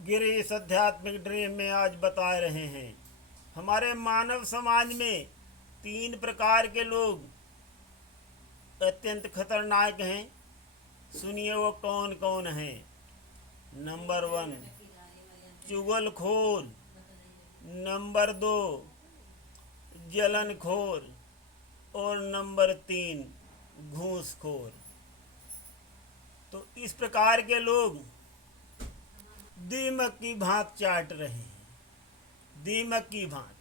गिरीश आध्यात्मिक ड्रीम में आज बता रहे हैं। हमारे मानव समाज में 3 प्रकार के लोग अत्यंत खतरनाक हैं। सुनिए वो कौन कौन हैं। नंबर 1 चुगलखोर, नंबर 2 जलनखोर और नंबर 3 घूसखोर। तो इस प्रकार के लोग दीमक की भांत चाट रहे हैं, दीमक की भांत।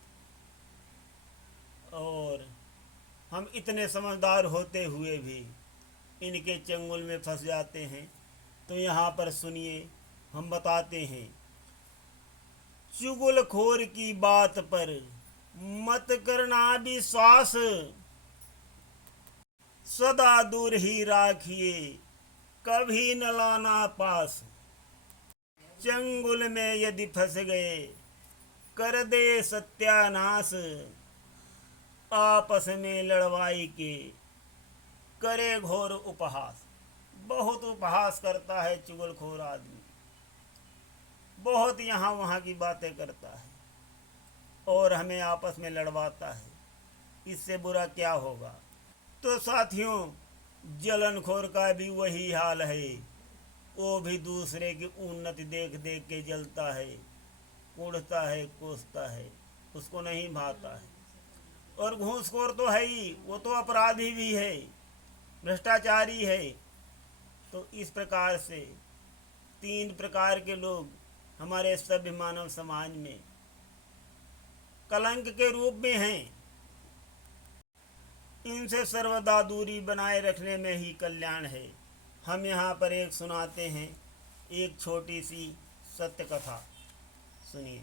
और हम इतने समझदार होते हुए भी इनके चंगुल में फंस जाते हैं। तो यहाँ पर सुनिए, हम बताते हैं। चुगलखोर की बात पर मत करना विश्वास, सदा दूर ही राखिए, कभी न लाना पास। चंगुल में यदि फंस गए, कर दे सत्यानाश, आपस में लड़वाई के करे घोर उपहास। बहुत उपहास करता है चुगलखोर आदमी, बहुत यहाँ वहाँ की बातें करता है और हमें आपस में लड़वाता है। इससे बुरा क्या होगा। तो साथियों, जलनखोर का भी वही हाल है। वो भी दूसरे की उन्नति देख देख के जलता है, कूड़ता है, कोसता है, उसको नहीं भाता है। और घूसखोर तो है ही, वो तो अपराधी भी है, भ्रष्टाचारी है। तो इस प्रकार से 3 प्रकार के लोग हमारे सभ्य मानव समाज में कलंक के रूप में हैं। इनसे सर्वदा दूरी बनाए रखने में ही कल्याण है। हम यहाँ पर एक सुनाते हैं, एक छोटी सी सत्य कथा। सुनिए।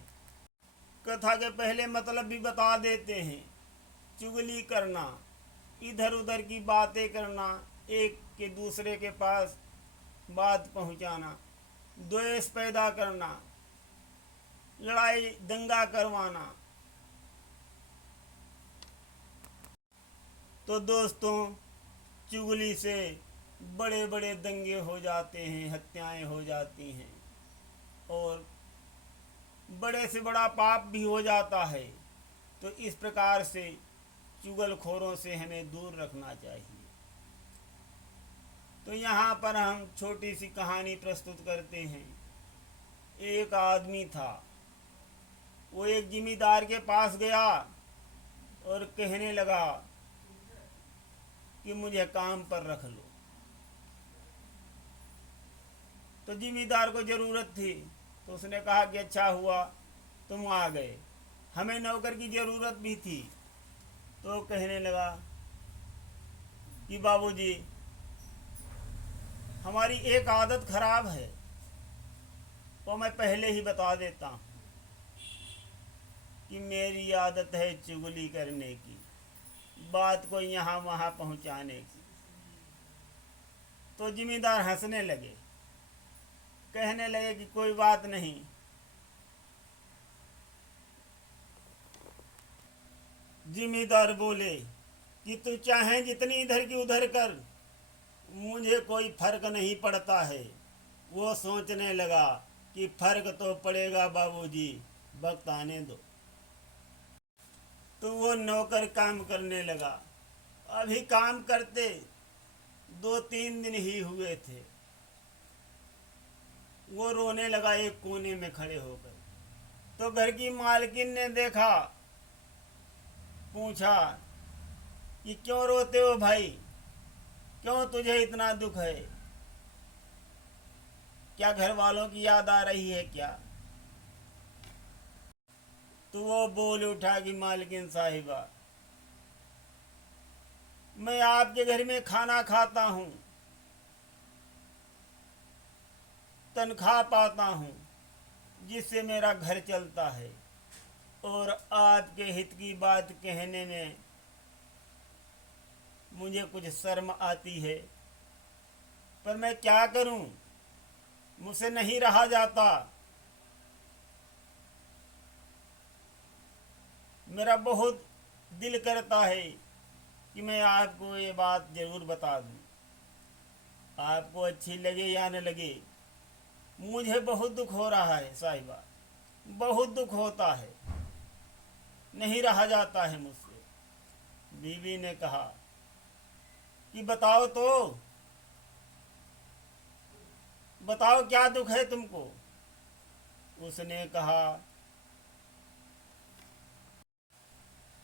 कथा के पहले मतलब भी बता देते हैं। चुगली करना, इधर उधर की बातें करना, एक के दूसरे के पास बात पहुंचाना, द्वेष पैदा करना, लड़ाई दंगा करवाना। तो दोस्तों, चुगली से बड़े बड़े दंगे हो जाते हैं, हत्याएं हो जाती हैं और बड़े से बड़ा पाप भी हो जाता है। तो इस प्रकार से चुगलखोरों से हमें दूर रखना चाहिए। तो यहाँ पर हम छोटी सी कहानी प्रस्तुत करते हैं। एक आदमी था, वो एक जिम्मेदार के पास गया और कहने लगा कि मुझे काम पर रख लो। तो जिम्मेदार को ज़रूरत थी, तो उसने कहा कि अच्छा हुआ तुम आ गए, हमें नौकर की ज़रूरत भी थी। तो कहने लगा कि बाबूजी, हमारी एक आदत खराब है, वो मैं पहले ही बता देता हूँ कि मेरी आदत है चुगली करने की, बात को यहाँ वहाँ पहुँचाने की। तो जिम्मेदार हंसने लगे, कहने लगे कि कोई बात नहीं। जिम्मेदार बोले कि तू चाहे जितनी इधर की उधर कर, मुझे कोई फर्क नहीं पड़ता है। वो सोचने लगा कि फर्क तो पड़ेगा बाबूजी, वक्त आने दो। तो वो नौकर काम करने लगा। अभी काम करते 2-3 दिन ही हुए थे, वो रोने लगा एक कोने में खड़े होकर। तो घर की मालकिन ने देखा, पूछा कि क्यों रोते हो भाई, क्यों तुझे इतना दुख है, क्या घर वालों की याद आ रही है क्या। तो वो बोल उठा कि मालकिन साहिबा, मैं आपके घर में खाना खाता हूँ, तनख्वाह पाता हूँ, जिससे मेरा घर चलता है, और आपके हित की बात कहने में मुझे कुछ शर्म आती है, पर मैं क्या करूं, मुझसे नहीं रहा जाता। मेरा बहुत दिल करता है कि मैं आपको ये बात ज़रूर बता दूं, आपको अच्छी लगे या न लगे, मुझे बहुत दुख हो रहा है साहिबा, बहुत दुख होता है, नहीं रहा जाता है मुझसे। बीवी ने कहा कि बताओ तो, बताओ क्या दुख है तुमको। उसने कहा,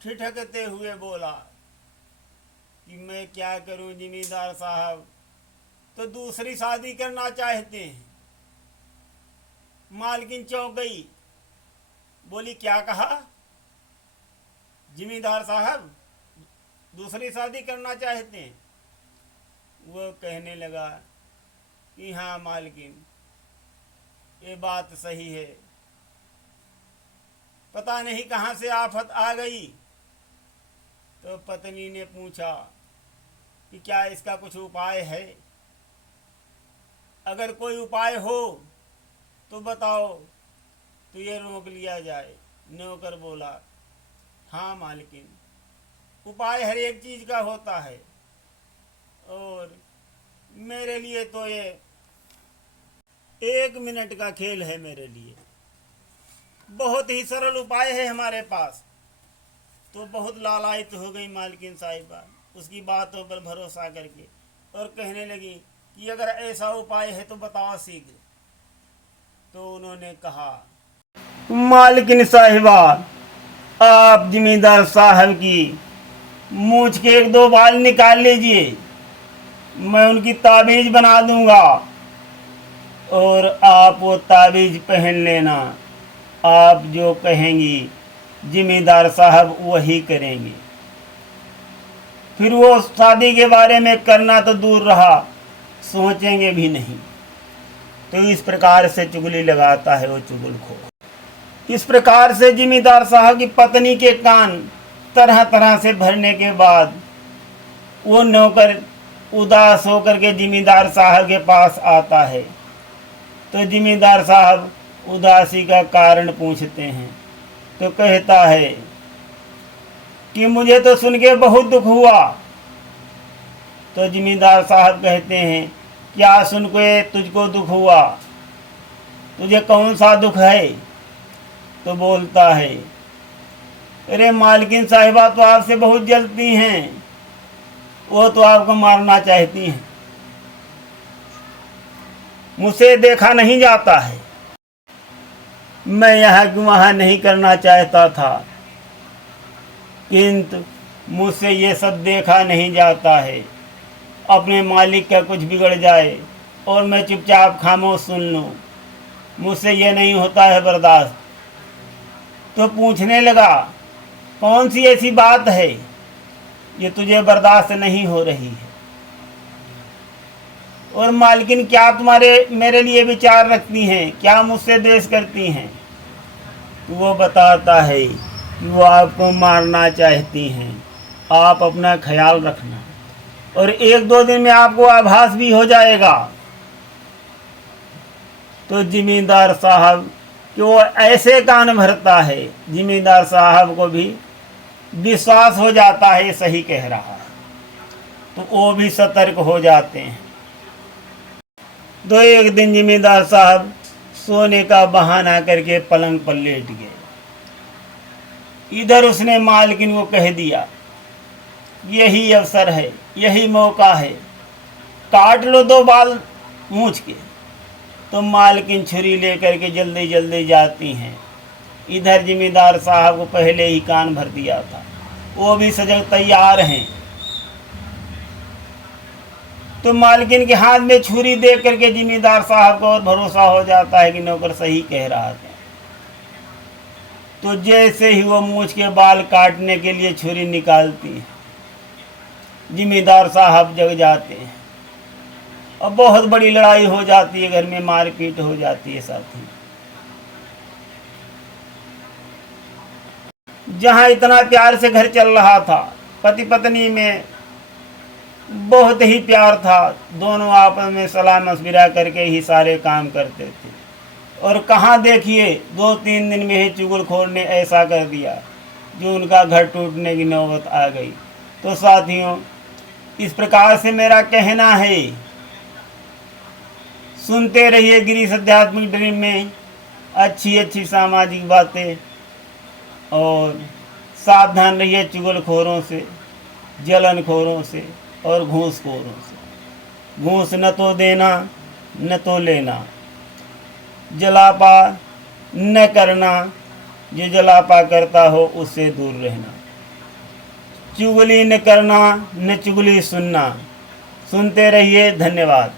ठिठकते हुए बोला कि मैं क्या करूं जिमीदार साहब, तो दूसरी शादी करना चाहते हैं। मालकिन चौंक गई, बोली क्या कहा? जिमीदार साहब दूसरी शादी करना चाहते हैं? वो कहने लगा कि हाँ मालकिन, ये बात सही है, पता नहीं कहाँ से आफत आ गई। तो पत्नी ने पूछा कि क्या इसका कुछ उपाय है? अगर कोई उपाय हो तो बताओ, तो ये रोक लिया जाए। नौकर बोला, हाँ मालकिन, उपाय हर एक चीज़ का होता है, और मेरे लिए तो ये 1 मिनट का खेल है। मेरे लिए बहुत ही सरल उपाय है हमारे पास। तो बहुत लालायित हो गई मालकिन साहिबा उसकी बातों पर भरोसा करके, और कहने लगी कि अगर ऐसा उपाय है तो बताओ शीघ्र। तो उन्होंने कहा, मालकिन साहिबा, आप जिमीदार साहब की मूछ के 1-2 बाल निकाल लीजिए, मैं उनकी ताबीज बना दूंगा, और आप वो ताबीज पहन लेना। आप जो कहेंगी जिमीदार साहब वही करेंगे। फिर वो शादी के बारे में करना तो दूर रहा, सोचेंगे भी नहीं। तो इस प्रकार से चुगली लगाता है वो चुगलखोर। इस प्रकार से जिमीदार साहब की पत्नी के कान तरह तरह से भरने के बाद वो नौकर उदास होकर के जिमीदार साहब के पास आता है। तो जिमीदार साहब उदासी का कारण पूछते हैं। तो कहता है कि मुझे तो सुन के बहुत दुख हुआ। तो जिमीदार साहब कहते हैं, क्या सुन के तुझको दुख हुआ? तुझे कौन सा दुख है? तो बोलता है, अरे मालकिन साहिबा तो आपसे बहुत जलती हैं, वो तो आपको मारना चाहती हैं, मुझसे देखा नहीं जाता है, मैं यहाँ की वहाँ नहीं करना चाहता था, किंतु मुझसे ये सब देखा नहीं जाता है। अपने मालिक का कुछ बिगड़ जाए और मैं चुपचाप खामोश सुन लूँ, मुझसे ये नहीं होता है बर्दाश्त। तो पूछने लगा, कौन सी ऐसी बात है ये तुझे बर्दाश्त नहीं हो रही है? और मालकिन क्या तुम्हारे मेरे लिए विचार रखती हैं, क्या मुझसे द्वेष करती हैं? तो वो बताता है कि वो आपको मारना चाहती हैं, आप अपना ख्याल रखना, और 1-2 दिन में आपको आभास भी हो जाएगा। तो जिमीदार साहब कि वो ऐसे कान भरता है, जिमीदार साहब को भी विश्वास हो जाता है ये सही कह रहा है, तो वो भी सतर्क हो जाते हैं। तो एक दिन जिमीदार साहब सोने का बहाना करके पलंग पर लेट गए। इधर उसने मालकिन को कह दिया, यही अवसर है, यही मौका है, काट लो 2 बाल मूछ के। तो मालकिन छुरी लेकर के जल्दी जल्दी जाती हैं। इधर जिमीदार साहब को पहले ही कान भर दिया था, वो भी सजग तैयार हैं। तो मालकिन के हाथ में छुरी देख करके जिमीदार साहब को और भरोसा हो जाता है कि नौकर सही कह रहा था। तो जैसे ही वो मूछ के बाल काटने के लिए छुरी निकालती है, जिमीदार साहब जग जाते हैं और बहुत बड़ी लड़ाई हो जाती है, घर में मारपीट हो जाती है। साथी जहां इतना प्यार से घर चल रहा था, पति पत्नी में बहुत ही प्यार था, दोनों आपस में सलाह मशविरा करके ही सारे काम करते थे। और कहाँ देखिए 2-3 दिन में ही चुगलखोर ने ऐसा कर दिया जो उनका घर टूटने की नौबत आ गई। तो साथियों, इस प्रकार से मेरा कहना है, सुनते रहिए गिरीश आध्यात्मिक ड्रीम में अच्छी अच्छी सामाजिक बातें, और सावधान रहिए चुगलखोरों से, जलनखोरों से और घूसखोरों से। घूस न तो देना न तो लेना, जलापा न करना, जो जलापा करता हो उससे दूर रहना। चुगली न करना न चुगली सुनना। सुनते रहिए, धन्यवाद।